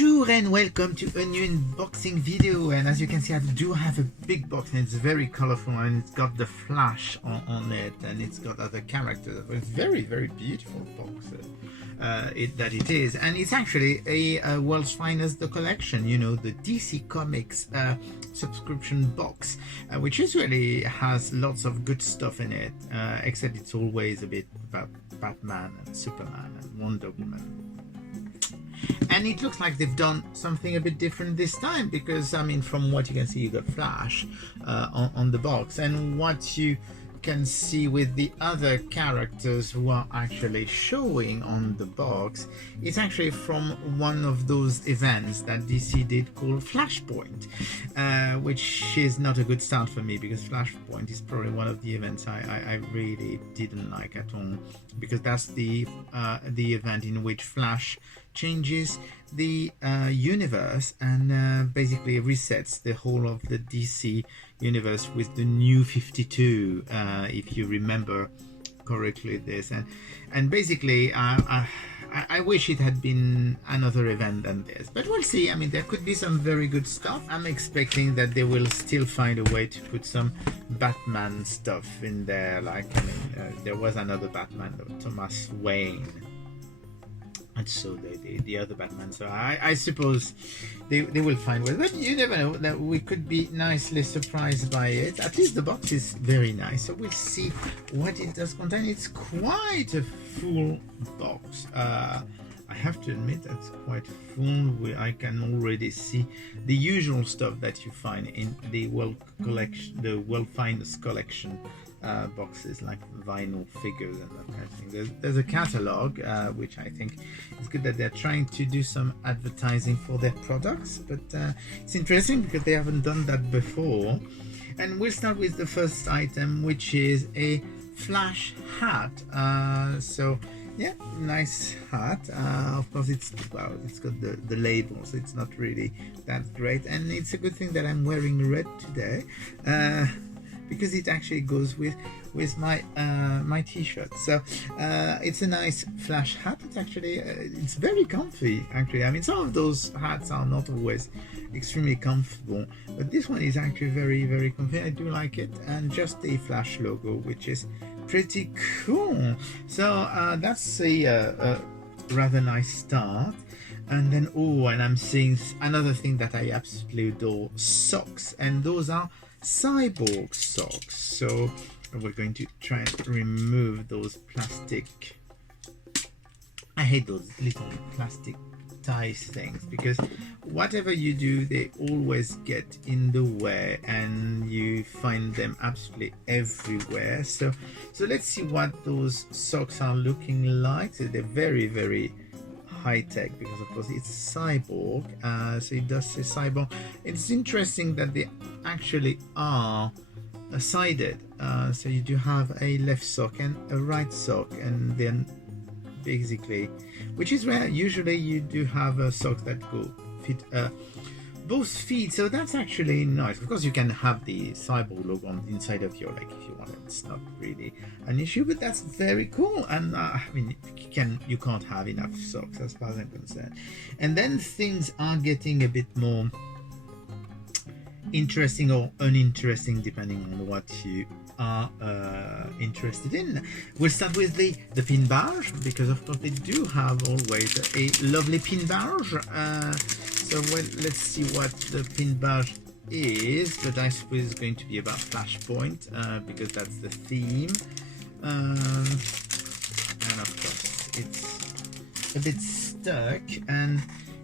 Bonjour and welcome to a new unboxing video, and as you can see I do have a big box and it's very colorful and it's got the Flash on it and it's got other characters. It's very beautiful box that it is, and it's actually a World's Finest the collection, you know, the DC Comics subscription box, which usually has lots of good stuff in it, except it's always a bit about Batman and Superman and Wonder Woman. And it looks like they've done something a bit different this time, because I mean, from what you can see, you got Flash on the box, and what you can see with the other characters who are actually showing on the box is actually from one of those events that DC did called Flashpoint, which is not a good start for me, because Flashpoint is probably one of the events I really didn't like at all, because that's the event in which Flash changes the universe and basically resets the whole of the DC universe with the new 52, if you remember correctly this, and basically I wish it had been another event than this, but we'll see. I mean, there could be some very good stuff. I'm expecting that they will still find a way to put some Batman stuff in there, like, I mean, there was another Batman, Thomas Wayne, and so the other Batman, so I suppose they will find ways, but you never know, that we could be nicely surprised by it. At least the box is very nice, so we'll see what it does contain. It's quite a full box. I have to admit that's quite full. I can already see the usual stuff that you find in the World Finest collection boxes, like vinyl figures and that kind of thing. There's a catalog, which I think is good, that they're trying to do some advertising for their products, but it's interesting because they haven't done that before. And we'll start with the first item, which is a Flash hat. So yeah, nice hat. Of course, it's got the label, so it's not really that great, and it's a good thing that I'm wearing red today, because it actually goes with my my t-shirt. So it's a nice Flash hat. It's actually it's very comfy, actually. I mean, some of those hats are not always extremely comfortable, but this one is actually very comfy. I do like it, and just the Flash logo, which is pretty cool. So that's a rather nice start. And then, and I'm seeing another thing that I absolutely adore: socks, and those are cyborg socks. So we're going to try and remove those plastic, I hate those little plastic ties things, because whatever you do, they always get in the way and you find them absolutely everywhere. So let's see what those socks are looking like. So they're very high-tech, because of course it's cyborg, so it does say cyborg. It's interesting that they actually are sided, so you do have a left sock and a right sock, and then basically, which is rare. Usually you do have socks that go fit both feet, so that's actually nice. Of course, you can have the cyborg logo on the inside of your leg if you want it. It's not really an issue, but that's very cool. And I mean, you can't have enough socks as far as I'm concerned. And then things are getting a bit more interesting or uninteresting, depending on what you are interested in. We'll start with the pin badge, because of course they do have always a lovely pin badge. So let's see what the pin badge is, but I suppose it's going to be about Flashpoint, because that's the theme. And of course it's a bit stuck, and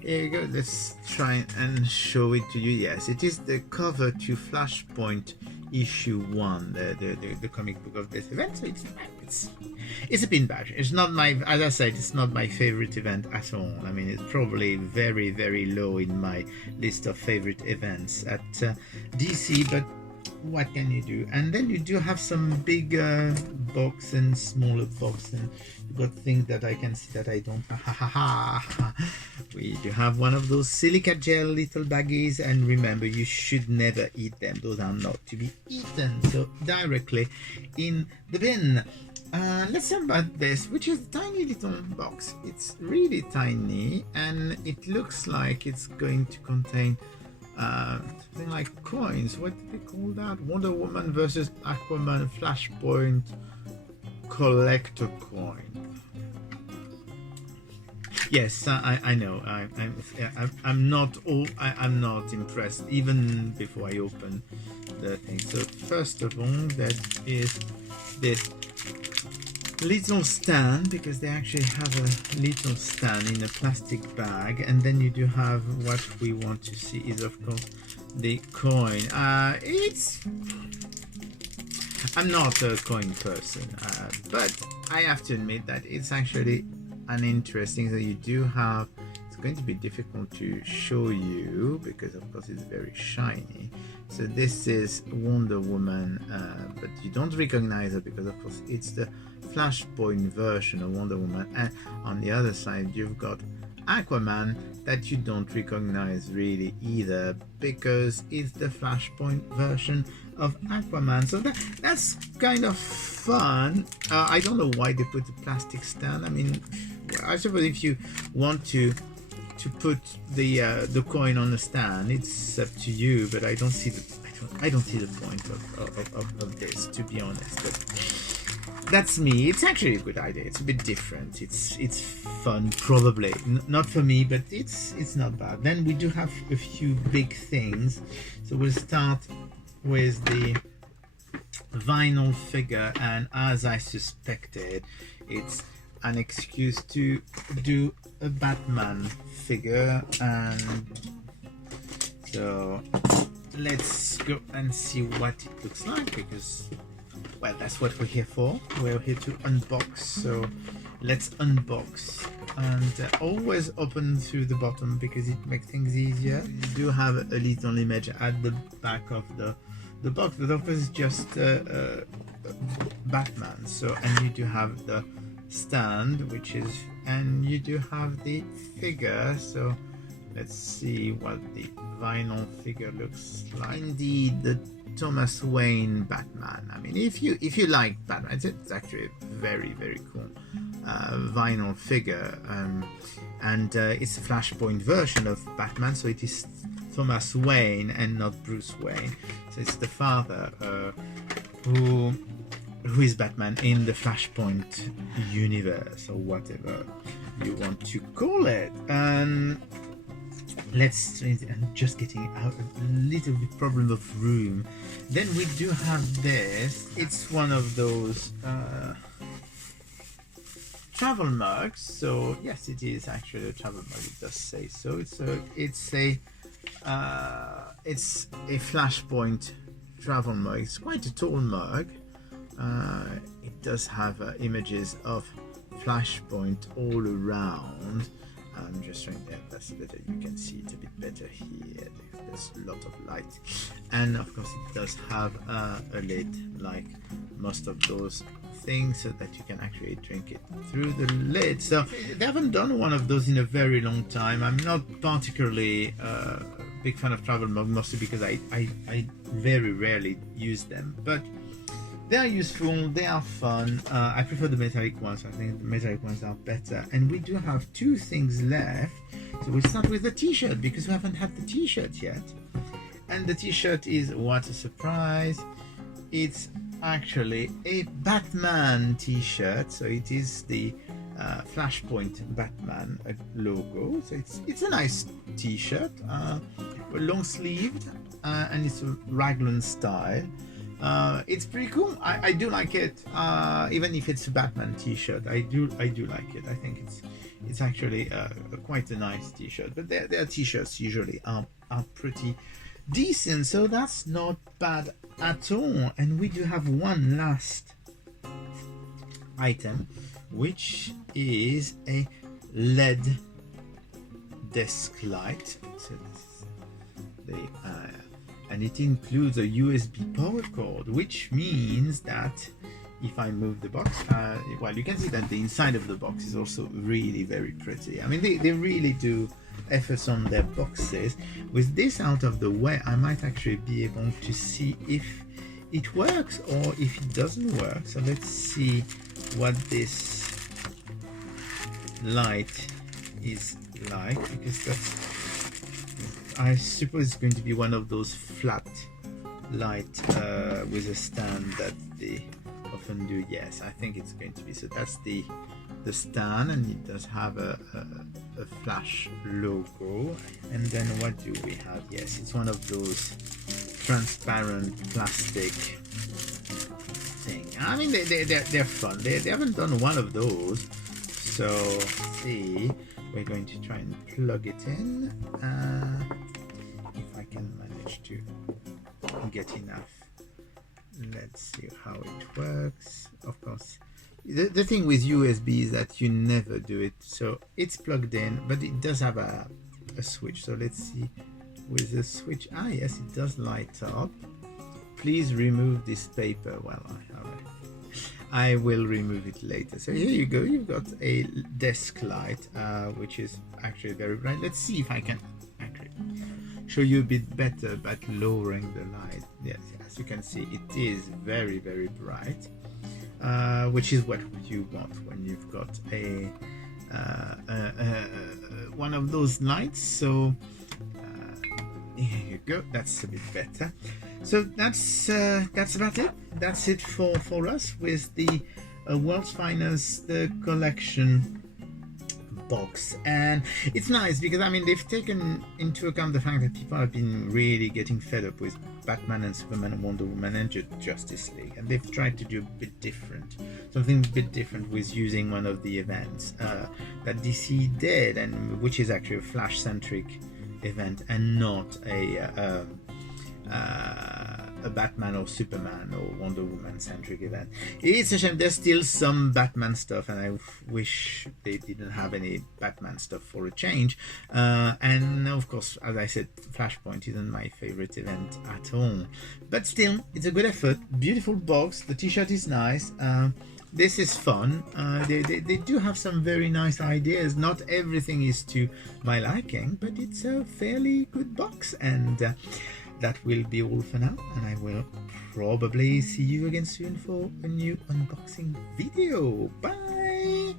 here you go. Let's try and show it to you. Yes, it is the cover to Flashpoint issue 1, the comic book of this event. So it's a pin badge. It's not my, as I said, it's not my favorite event at all. I mean, it's probably very low in my list of favorite events at DC, but what can you do? And then you do have some bigger box and smaller box, and you've got things that I can see that I don't. We do have one of those silica gel little baggies, and remember, you should never eat them. Those are not to be eaten, so directly in the bin. Let's talk about this, which is a tiny little box. It's really tiny, and it looks like it's going to contain something like coins. What do they call that? Wonder Woman versus Aquaman Flashpoint collector coin. Yes, I know. I'm not impressed even before I open the thing. So first of all, that is this little stand, because they actually have a little stand in a plastic bag, and then you do have what we want to see is of course the coin. I'm not a coin person, but I have to admit that it's actually an interesting that you do have. It's going to be difficult to show you because of course it's very shiny. So this is Wonder Woman, but you don't recognize her because of course it's the Flashpoint version of Wonder Woman, and on the other side you've got Aquaman that you don't recognize really either because it's the Flashpoint version of Aquaman. So that's kind of fun. I don't know why they put a plastic stand. I mean, I suppose if you want to put the coin on the stand, it's up to you. But I don't see the point of this, to be honest. But that's me. It's actually a good idea. It's a bit different. It's fun, probably not for me, but it's not bad. Then we do have a few big things. So we'll start with the vinyl figure, and as I suspected, it's an excuse to do a Batman figure. And so let's go and see what it looks like, because well, that's what we're here for. We're here to unbox, so let's unbox, and always open through the bottom because it makes things easier. You do have a little image at the back of the box, but of course it's just Batman. So, and you do have the stand, which is, and you do have the figure. So let's see what the vinyl figure looks like. Indeed, the Thomas Wayne Batman. I mean, if you like Batman, it's actually a very, very cool vinyl figure, and it's a Flashpoint version of Batman, so it is Thomas Wayne and not Bruce Wayne. So it's the father who is Batman in the Flashpoint universe, or whatever you want to call it. And let's, I'm just getting out a little bit problem of room. Then we do have this. It's one of those travel mugs. So yes, it is actually a travel mug. It does say so. It's a Flashpoint travel mug. It's quite a tall mug. It does have images of Flashpoint all around. I'm just trying to, that's better, you can see it a bit better here. There's a lot of light, and of course it does have a lid like most of those things, so that you can actually drink it through the lid. So they haven't done one of those in a very long time. I'm not particularly a big fan of travel mug, mostly because I very rarely use them, but they are useful, they are fun. I prefer the metallic ones. I think the metallic ones are better. And we do have two things left. So we'll start with the t-shirt, because we haven't had the t-shirt yet. And the t-shirt is, what a surprise, it's actually a Batman t-shirt. So it is the Flashpoint Batman logo. So it's a nice t-shirt, long sleeved, and it's a raglan style. It's pretty cool. I do like it, even if it's a Batman t-shirt. I do like it. I think it's actually quite a nice t-shirt. But their t-shirts usually are pretty decent, so that's not bad at all. And we do have one last item, which is a LED desk light. So this is the and it includes a USB power cord, which means that if I move the box, well, you can see that the inside of the box is also really very pretty. I mean, they really do efforts on their boxes. With this out of the way, I might actually be able to see if it works or if it doesn't work. So let's see what this light is like, because that's, I suppose it's going to be one of those flat light with a stand that they often do. Yes, I think it's going to be. So that's the stand, and it does have a Flash logo. And then what do we have? Yes, it's one of those transparent plastic thing. I mean, they're fun. They haven't done one of those. So let's see, we're going to try and plug it in. If I can manage to get enough. Let's see how it works. Of course, the thing with USB is that you never do it. So it's plugged in, but it does have a switch. So let's see with the switch. Ah, yes, it does light up. Please remove this paper. Well, I will remove it later. So here you go. You've got a desk light, which is actually very bright. Let's see if I can actually show you a bit better by lowering the light. Yes, as you can see, it is very, very bright, which is what you want when you've got a one of those lights. So here you go. That's a bit better. So that's about it. That's it for us with the World's Finest Collection box. And it's nice because, I mean, they've taken into account the fact that people have been really getting fed up with Batman and Superman and Wonder Woman and Justice League, and they've tried to do a bit different, something a bit different with using one of the events that DC did, and which is actually a Flash-centric event and not a Batman or Superman or Wonder Woman centric event. It's a shame. There's still some Batman stuff, and I wish they didn't have any Batman stuff for a change. And of course, as I said, Flashpoint isn't my favorite event at all, but still, it's a good effort. Beautiful box. The t-shirt is nice. This is fun. They do have some very nice ideas. Not everything is to my liking, but it's a fairly good box. And that will be all for now. And I will probably see you again soon for a new unboxing video. Bye!